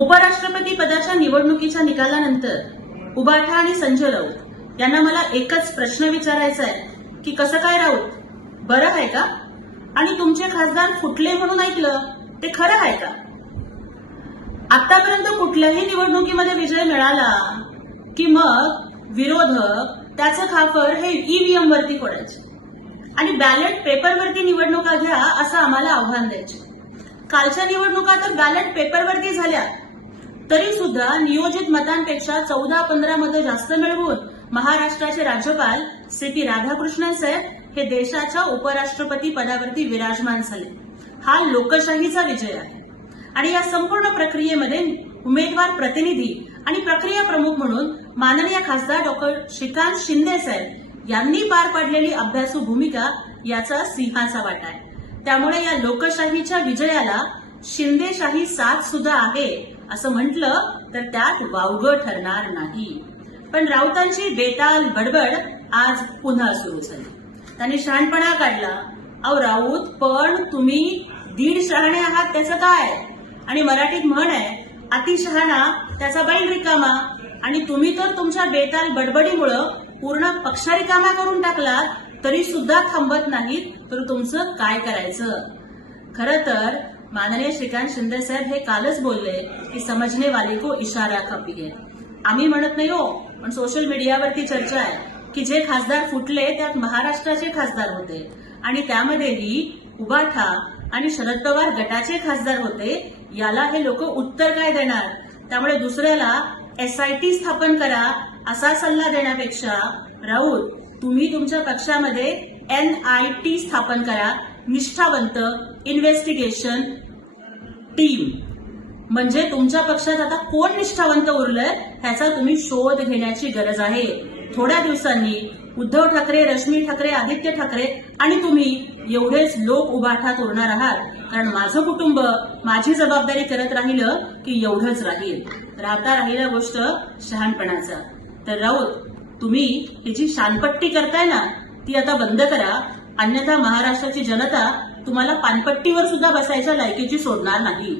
उपराष्ट्रपती पदाच्या निवडणुकीच्या निकालानंतर उबाठा आणि संजय राऊत यांना मला एकच प्रश्न विचारायचा आहे की कसं काय राऊत? बरं आहे का? आणि तुमचे खासदार फुटले म्हणून ऐकलं ते खरं आहे का? आतापर्यंत कुठल्याही निवडणुकीमध्ये विजय मिळाला की मग विरोधक त्याचं खाफर हे ईव्हीएम वरती फोडायचे. आणि बॅलेट पेपरवरती निवडणुका घ्या असं आम्हाला आव्हान द्यायचे. कालच्या निवडणुका तर बॅलेट पेपरवरती झाल्या. तरी सुद्धा नियोजित मतांपेक्षा चौदा पंधरा मतं जास्त मिळवून महाराष्ट्राचे राज्यपाल सी पी राधाकृष्णन साहेब हे देशाच्या उपराष्ट्रपती पदावरती विराजमान झाले. हा लोकशाहीचा विजय आहे. आणि या संपूर्ण प्रक्रियेमध्ये उमेदवार प्रतिनिधी आणि प्रक्रिया प्रमुख म्हणून माननीय खासदार डॉक्टर श्रीकांत शिंदे साहेब यांनी पार पाडलेली अभ्यासू भूमिका याचा सिंहाचा वाटा आहे. त्यामुळे या लोकशाहीच्या विजयाला शिंदेशाही साथ सुद्धा आहे असं म्हटलं तर त्यात वावगं ठरणार नाही. पण राऊतांची बेताल बडबड आज पुन्हा सुरू झाली. त्यांनी शहाणपणा काढला. अहो राऊत पण तुम्ही दीड शहाणे आहात त्याचं काय? आणि मराठीत म्हण आहे अति शहाणा त्याचा बैल रिकामा आणि तुम्ही तर तुमच्या बेताल बडबडीमुळं पूर्ण पक्ष रिकामा करून टाकलात तरी सुद्धा थांबत नाहीत तर तुमचं काय करायचं? खरं तर माननीय श्रीकांत शिंदे साहेब हे कालच बोलले की समजने वाले को इशारा काफी है आम्ही म्हणत नाही हो पण सोशल मीडियावरती चर्चा आहे की जे खासदार फुटले त्यात महाराष्ट्राचे खासदार होते. आणि त्यामध्येही उबाठा आणि शरद पवार गटाचे खासदार होते याला हे लोक उत्तर काय देणार? त्यामुळे दुसऱ्याला एसआयटी स्थापन करा असा सल्ला देण्यापेक्षा राऊत तुम्ही तुमच्या पक्षामध्ये एनआयटी स्थापन करा. निष्ठावंत इन्व्हेस्टिगेशन टीम म्हणजे तुमच्या पक्षात आता कोण निष्ठावंत उरलंय ह्याचा तुम्ही शोध घेण्याची गरज आहे. थोड्या दिवसांनी उद्धव ठाकरे रश्मी ठाकरे आदित्य ठाकरे आणि तुम्ही एवढेच लोक उभाठात उरणार आहात. कारण माझं कुटुंब माझी जबाबदारी करत राहिलं की एवढंच राहील. राहता आता राहिला गोष्ट शहाणपणाचा. तर राऊत तुम्ही ही जी शानपट्टी करताय ना ती आता बंद करा. अन्यथा महाराष्ट्राची जनता तुम्हाला पानपट्टीवर सुद्धा बसायच्या लायकीची सोडणार नाही.